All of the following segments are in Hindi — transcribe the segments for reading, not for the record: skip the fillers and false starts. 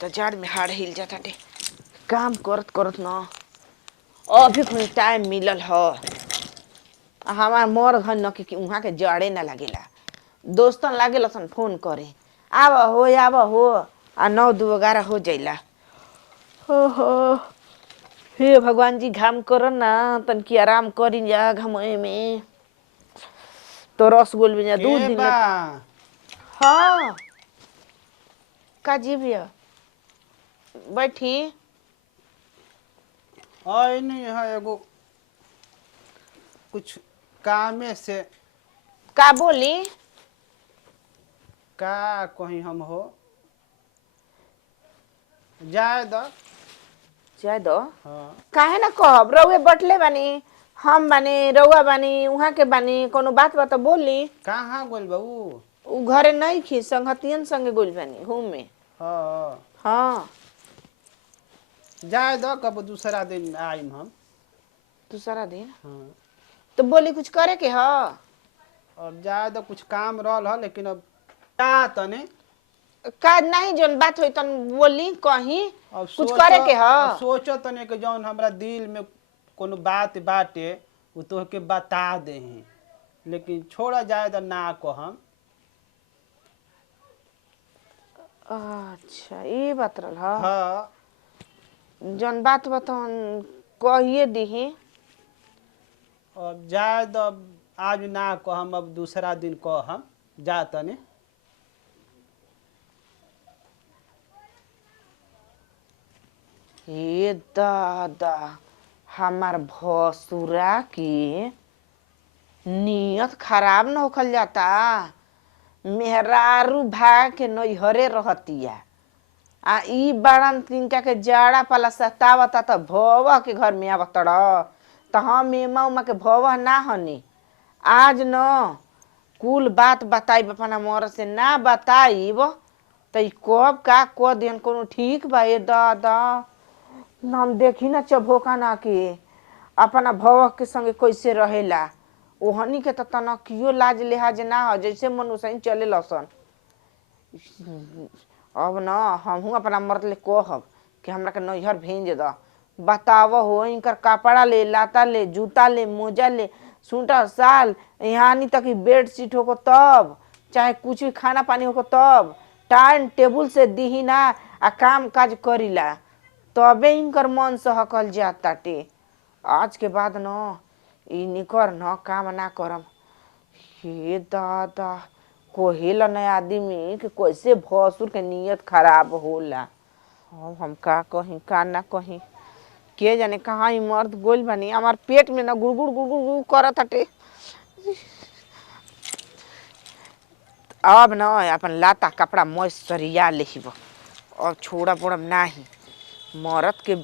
तो जाड़ में हाड़ हिल जाता टे काम करत करत न अभी कोई टाइम मिलल ह हमार मर घर न कि वहाँ के जड़े ना लागेला दोस्तन लागेला सन फोन करे आव हो आ 9-2-11 हो जाइला। ओहो हे भगवान जी घाम करो ना तनकी आराम करी जा घामे में तो रस गोल में जा 2 दिन ले। हाँ का जी भैया बैठी आई नहीं है एगो कुछ कामे से का बोली का कहीं हम हो जाए द जाए दो हाँ काहे ना कहब रउए बटले बानी हम बानी रउआ बानी उहाँ के बानी कोनो बात बा तो बोली। कहाँ गोल बाबू उ घरे नहीं खी संगतियन संगे गुल बानी घूमे। हाँ हाँ जाए द कब दूसरा दिन आइम हम। दूसरा दिन हाँ तो बोली कुछ करे के ह और जाए द कुछ काम रहल ह लेकिन अब का तने का नहीं जोन बात होई तन बोली कहीं अब कुछ करे के ह अब सोचो तने कि जौन हमरा दिल में कोनो बात बाटे वो तोहके बता देही लेकिन छोड़ा जाए द ना कहम। अच्छा ये बात रहल ह हाँ जोन बात बतावन कहिए दीही। अब जाए द आज ना कहम अब दूसरा दिन कहम जा तने। ये दादा हमार भसुरा की नियत खराब न होखल जाता मेहरारू भाग के नैहरे रहतिया आ ई बड़न तिनका के जाड़ा पाला सतावता त भव के घर में आवतड़ त हम एमा उमा के भव ना हनी आज न कुल बात बताइब अपना मर से ना बताइब त ई कब का क देन कोनो ठीक बा ए दादा हम देखी ना चभोका ना के अपना भव के संगे कैसे रहेला ओहनी के त तनकियो लाज लिहाज ना हो जैसे मन वैसे चले लसन। अब न हमहू अपना मर्द ले कहब कि हमरा के नैहर भेज द बताव हो इनकर कपड़ा ले लाता ले जूता ले मोजा ले सूटर साल यहाँ तक कि बेड शीट होको तब चाहे कुछ भी खाना पानी होको तब टाइम टेबुल से दीही ना आ काम काज करीला तबे इनकर मन सहकल जाताटे। आज के बाद न ई निकर न काम ना करम। हे दादा कोहेला न आदमी कि कैसे भसुर के नियत खराब होला। हम का कहीं का ना कहीं के जाने कहाँ ई मर्द गोल बानी हमार पेट में न गुड़गुड़ गुड़गुड़ गुड़ करत हटे। अब न अपन लाता कपड़ा मस्त सरिया लेहिब और छोड़ा बोड़म नाही मरद के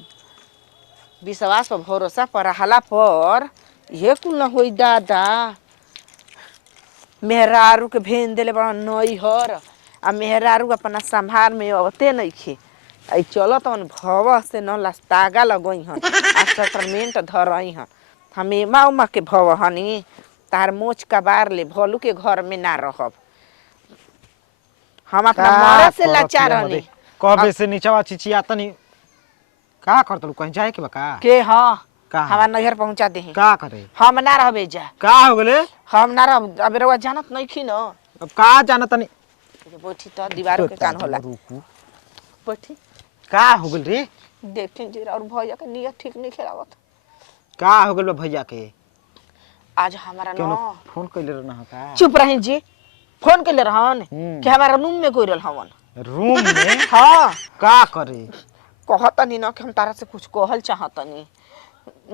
विश्वास पर भरोसा पर रहला पर ये कुल न होई दादा मेहरारू के भेज देले बड़ा नैहर आ मेहरारू अपना संभार में अवते नइखे आई चलो तवन भव से न लस्तागा लगई हन आ सटरमेंट धरई हन हम एमा उमा के भव हनी तार मोच कबार ले भलू के घर में ना रहब हम अपना मरे से लाचार हनी। कबे से नीचवा चिचिया तनी का करतलू कहीं जाए के बा का के हाँ का हमार नैहर पहुंचा दे का करे हम ना रहबे जा का हो गेले हम ना रह अब रउआ जानत नहीं खी न अब का जाना तनी बैठी तो दीवारों के कान होला रुकू बैठी का हो गेल रे देखी जी और भैया के नियत ठीक नहीं खेलावत का हो गेल बा भैया के आज हमारा क्यों न फोन कइले रहना का चुप रही जी फोन के ले रहन कि हमारा रूम में कोई रहल हवन रूम में हाँ का करे कहतनी न कि हम तारा से कुछ कहल चाहतनी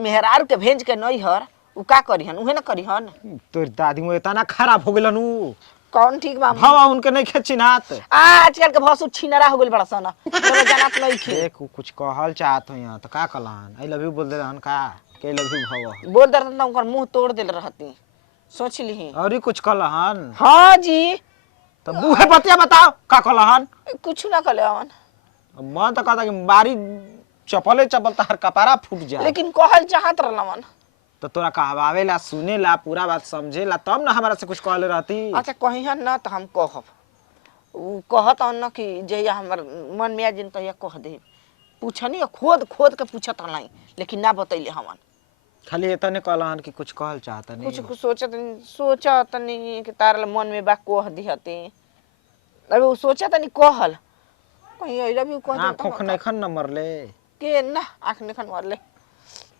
मेहरार के भेज के नैहर उ का करिहन उहे न करिहन। तोर दादी में इतना खराब हो गेलन उ कौन ठीक बा हवा उनके नहीं खेचिनात आजकल के भसु छिनरा हो गेल बड़ा सन कोनो जानत नहीं खे देख कुछ कहल चाहत हो यहाँ तो का कहलन आई लव यू बोल दे रहन का के लव यू भवा बोल दर त उनकर मुंह तोड़ देल रहती सोच लीही और कुछ कहलन हाँ जी तो बूहे बतिया बताओ का कहलन कुछ ना कले हवन मन तो कहता कि बारी चपले चपल तार कपारा फूट जाए लेकिन कहल चाहत रहलन तो तोरा कहवावेला सुनेला पूरा बात समझेला तब ना हमारा से कुछ कहले रहती। अच्छा कहिहन न त हम कहब उ कहत न कि जहिया हमर मन में आ जिन तहिया कह दे। पूछनी खोद खोद के पूछत हलाई लेकिन ना बतैले हमन। खाली इतने कहलन कि कुछ कहल चाहता कुछ नहीं। कुछ सोचत नहीं कि तारा मन में बा कह दिहते। अबे उ सोचत नहीं कहल कहीं अइला भी कह दे आँख उख नखन न मरले। के ना आँख निखन मारले।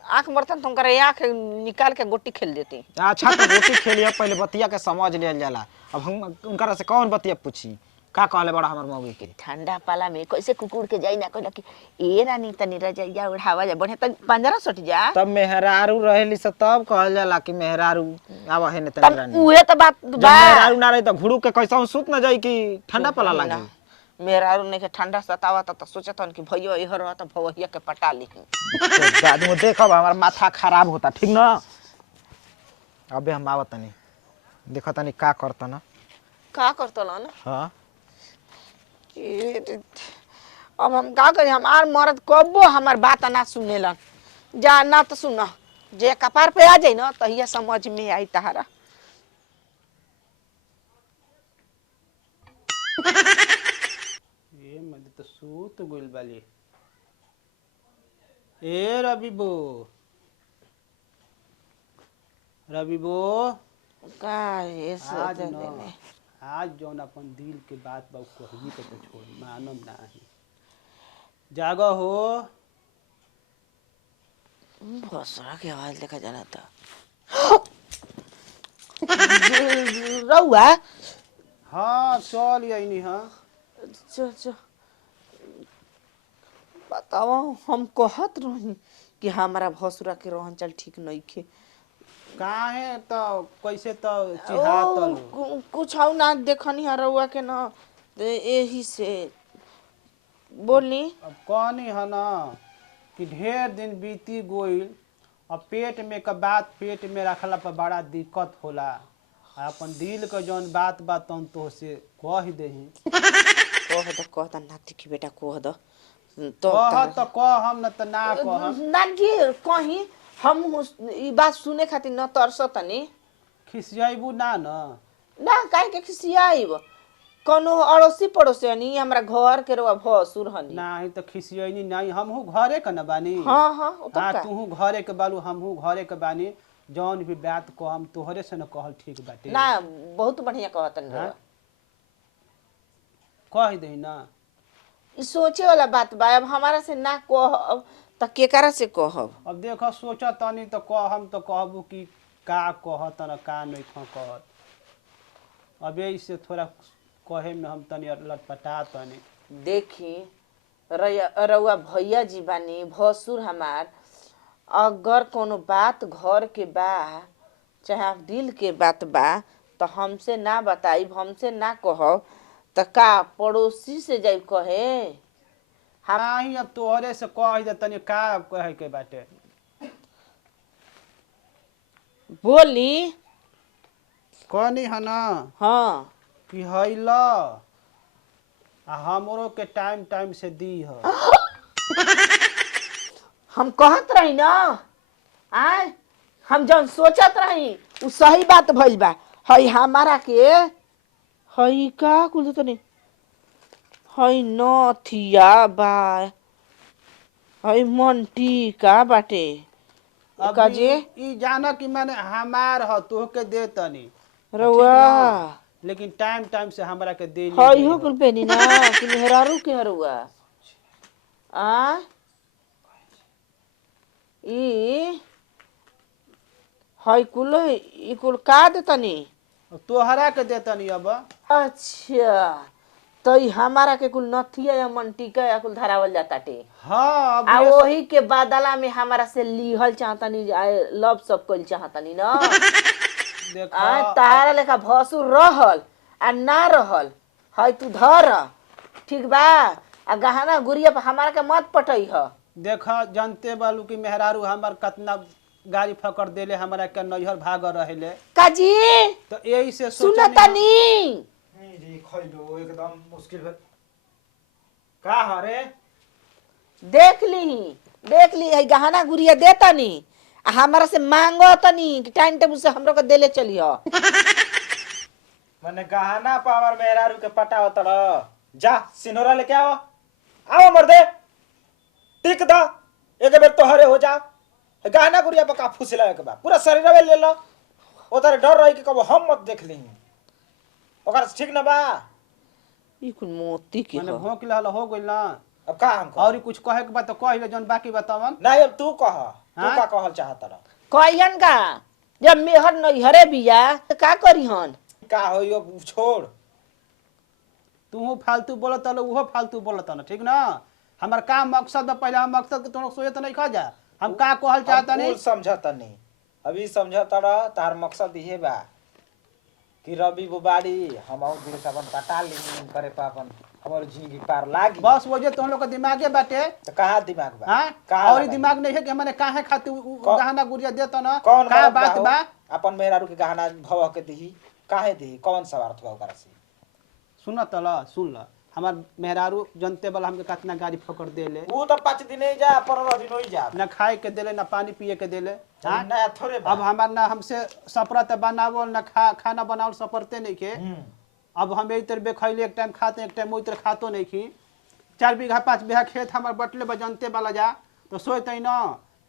आँख मरतन तो करे आँख निकाल के गोटी खेल देती। अच्छा तो रोटी खेलिए पहले बतिया के समझ लियल जाला। अब हम उनकरा से कौन बतिया पूछी का कहले बड़ा हमर मौगी के। ठंडा पाला में कैसे कुकुर के जाई ना कहला कि ए रानी तनी रजैया उड़ावा जा बढ़िया तनी पंजरा सट जा। तब मेहरारू रहेली से तब कहल जाला कि मेहरारू आवा है ने तनी तब रानी। उहे तो बात जब बा। मेहरारू ना रही तो घुड़ू के कैसा सूत न जाई कि ठंडा पला लागी। मेहरारू ने के ठंडा सतावा त सोचत हन कि भैया इहर रह त भवहिया के पटा ली। तो बाद में देखब हमार माथा खराब होता ठीक न। अबे हम आवत तनी देखत तनी का करता ना। का करतल न? हां अब हम का करी हमार मर्द कबो हमार बात ना सुनेलन। जा ना तो सुन जे कपार पे आ जाई न तहिया समझ में आई तहरा। ये मत तो सूत गुल बाली। ए रबिबो रबिबो का ये आज सोच न आज जौन अपन दिल के बात बा कही के तो छोड़ मानम नाही। जागो हो। भसरा के आवाज देखा जाना था। रउआ हाँ चल यही हाँ। अच्छा बताओ हम कहत रही कि हमारा भसुरा के रहन चल ठीक नहीं खे। काहे तो कैसे तो चिहातल कुछ आउ ना देखनी है रउआ के ना यही से बोली। अब कहनी है ना कि ढेर दिन बीती गोइल और पेट में का बात पेट में रखला पर बड़ा दिक्कत होला। अपन दिल के जौन बात बा तौन तो से कह देही। कह द नाती की बेटा कह द कह तो कह हम न तो ना कह। ना जी कहीं हम ई बात सुने खातिर न तरसतनी। खिसियाबू ना न ना काहे के खिसियाइब कोनो अड़ोसी पड़ोसी हनी हमरा घर के रवा भसुर हनी। नाही तो खिसियनी नहीं हमहू घरे के न बानी। हाँ ओ तो हाँ का तूहू घरे के बालू हमहू घरे के बानी। जौन भी बात कहम तोहरे से न कहल ठीक बाटे। ना बहुत बढ़िया कहतन रवा। कह दे ना। ई सोचे वाला बात बा। अब हमारा से ना कहब त केकरा से कहब। अब देखो सोचा तनी तो कहम तो कहबू कि का कहत न का नहीं कहत। अब इससे थोड़ा कहे में हम तनी लटपटा तनी। देखी रउआ भैया जी बानी भसुर हमार अगर कोनो बात घर के बा चाहे दिल के बात बा तो हमसे ना बताई हमसे ना कहब त का पड़ोसी से जाई कहे। हाँ ही अब तोहरे से कह दे तनी का कहे के बाटे। बोली कहनी है ना हाँ कि हैला आ हमरो के टाइम टाइम से दी है। हम कहत रही ना आय हम जौन सोचत रही उ सही बात भइल बा। हई हमारा के हई का कुल तो नहीं हई नथिया बा हई मंटी का बाटे अब काजे ई जाना कि मैंने हमार ह तोहके दे तनी रउआ लेकिन टाइम टाइम से हमरा के दे हई हो कुल पेनी ना कि मेहरारू के हरुआ आ ई हई कुल ई कुल का देतनी। तोहरा के दे तनी अब। अच्छा तो ई हमारा के कुल नथिया या मंटिका या कुल धरावल जाताटे। हाँ अब आ ये वही के बदला में हमारा से लिहल चाहतनी लव सब कइल चाहतनी ना। देखो आ तारा लेखा भसुर रहल आ ना रहल हई तू धर ठीक बा। आ गहना गुड़िया पर हमारा के मत पटई ह। देखा जानते बालू कि मेहरारू हमार कितना गाड़ी फकर देले हमरा के नैहर भाग रहेले। काजी तो यही से सुनतनी नहीं जी खइलो एकदम मुश्किल है। का हरे देख ली है गहना गुड़िया देतनी आ हमारा से मांगो तनी कि टाइम टेबल से हमरो के देले चलियो। मैंने गहना पावर मेहरारू के पटाव तड़ जा सिनोरा लेके आओ आओ मर्दे टिक दा एक बेर तोहरे हो जा गहना गुड़िया पका फुसला एक बार पूरा शरीर में ले लो ओतरे डर रही कि कबो हम मत देख ली ओकर ठीक न बा ई कुल मोती के मैंने ह भोंक लहल हो गइल ना। अब का हम कह और कुछ कहे के बात तो कह ले जौन बाकी बतावन। नहीं अब तू कह तू हाँ? का कहल चाहत रह कहियन का जब मेहर नैहरे बिया त का करी हन का हो यो छोड़ तू फालतू बोलत हलो उहो फालतू बोलत न ठीक ना। हमार का मकसद बा पहले हम मकसद के तोन सोचत नहीं खा जा हम का कहल चाहता नहीं समझता नहीं अभी समझता रह तार मकसद ये बा कि रवि बुबाड़ी हम और दिन अपन पटा ली करे पा अपन हमर जिंदगी पार लागी बस वजह तो लोग के दिमागे बाटे। तो कहाँ दिमाग बा हां कहाँ और लगा दिमाग नहीं है कि हमने काहे खातिर गहना गुड़िया देता ना कौन का मरद बात हो? बा। अपन मेहरारू के गहना भव के दही काहे दही कौन सवार्थ बा ओकरा से सुन तला सुन ल हमार मेहरारू जनते वाला हमके कितना गाड़ी पकड़ देले वो तो 5 दिन ही जा 15 दिन ही जा ना खाए के देले ना पानी पिए के देले। हाँ? ना थोड़े बा अब हमार ना हमसे सपरत बनावल ना खाना बनावल सपरते नहीं के। अब हम एक तरह खैले एक टाइम खाते एक टाइम ओई तरह खातो नहीं खी 4 बीघा 5 बीघा खेत हमार बटले बजनते वाला जा तो सोचते न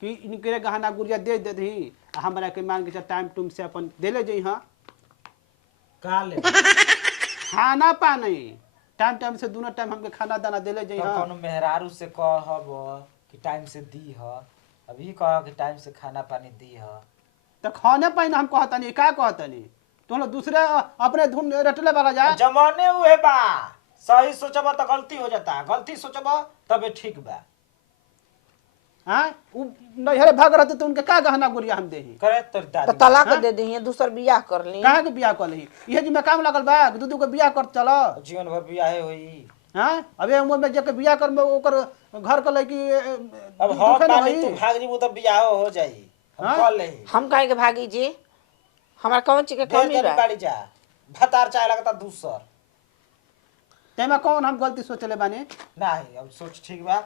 कि इनके गहना गुड़िया दे देही हमरा के मान के टाइम टूम से अपन देले जई हां का ले खाना पानी टाइम टाइम से दोनों टाइम हमके खाना दाना देले जई तो हां। कोनो मेहरारू से कहब कि टाइम से दी ह अभी कह कि टाइम से खाना पानी दी ह तो खाने पानी हम कहतनी का कहतनी तुम लोग दूसरे अपने धुन रटले वाला जा। जमाने हुए बा सही सोचबा तो गलती हो जाता गलती सोचबा तबे ठीक बा हां उ नहरे भाग रहते तो उनके का गहना गुड़िया हम देही करे तोर त दादी तलाक हाँ? दे दही दूसर बियाह कर ली काहे के बियाह कर लही इहे जी में काम लागल बा दू के बियाह कर चलो। जीवन भर बियाहे होई हां अबे उम्र में जके बियाह कर में ओकर घर के लड़की अब हम बानी तू भाग जीबू तो बियाह हो जाई हम हाँ? कर लेही हम काहे के भागी जी हमार कौन चीज के देर कमी देर बा गाड़ी जा भतार चाहे लगता दूसर तेमा कौन हम गलती सोचले बानी। नहीं अब सोच ठीक बा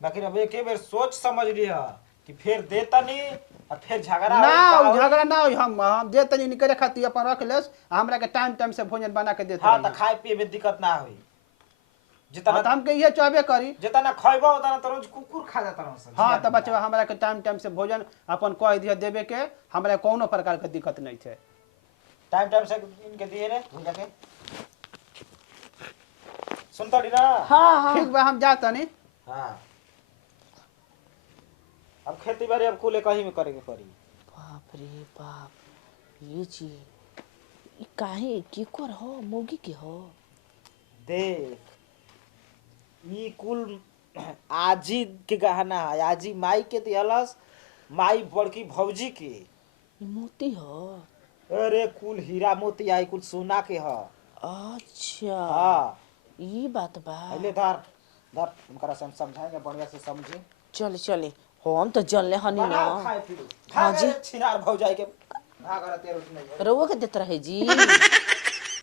बाकी अब एक बेर सोच समझ लिया कि फिर देता नहीं और फिर झगड़ा ना होई, का उ होई? झगड़ा ना होई हम दे तनी निकले खातिर अपन रख लेस हमरा के टाइम टाइम से भोजन बना के देते हाँ तो खाए पिए में दिक्कत ना हुई जितना हम के इहे चाहबे करी। जितना खइबा उतना तो रोज कुकुर खा जाता रहो हाँ तो बच्चा हमरा के टाइम टाइम से भोजन अपन कह दिया देवे के हमरा कोनो प्रकार के दिक्कत नहीं थे। टाइम टाइम से इनके दिए रे भूल जाके सुनता डी ना हाँ हाँ ठीक बा हम जाता नहीं। हाँ अब खेती बाड़ी अब कुले कहीं में करे के पड़ी बाप रे बाप ये जी ई काहे केकर हो मोगी के हो देख ई कुल आजी के गहना है आजी माई के दिहलस माई बड़की भौजी के ई मोती हो अरे कुल हीरा मोती आई कुल सोना के ह अच्छा हाँ ई बात बा पहले धर धर उनकरा से हम समझाएंगे बढ़िया से समझे चले चले हम तो जानले हनी ना बनाओ खाए पियो हाँ हाँ जी। जी छिनार भौजाई के भाग रहा तेरे उसमें रउआ के देत रहे जी